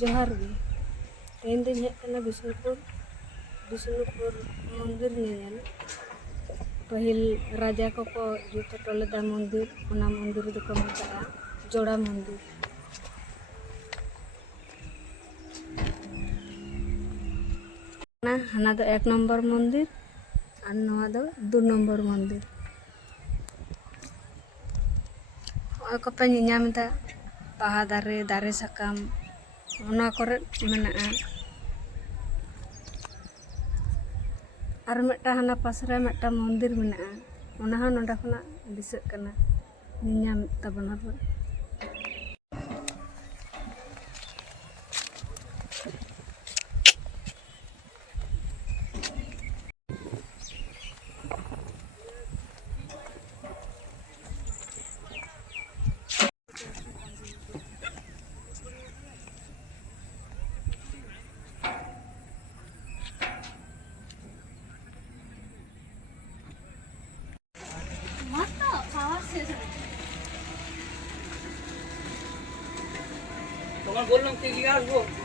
जोहार गे तेन दिन हेज कना विष्णुपुर मंदिर नेल पहिल राजा को जुत टोलेदा मंदिर ओना मंदिर दो को मेता जोड़ा मंदिर ना हना दो 1 नंबर मंदिर और नवा दो 2 नंबर मंदिर को पे ᱧᱟᱢᱫᱟ बाहा दारे दारे साकाम ओना करे मेनाआ और मेटा हना पासरे मेटा मंदिर मेनाआ ओना हो नोडा खना दिसक कना ᱧᱟᱢ ताबना बो তোমার বললাম কে লিয়ে আসবো।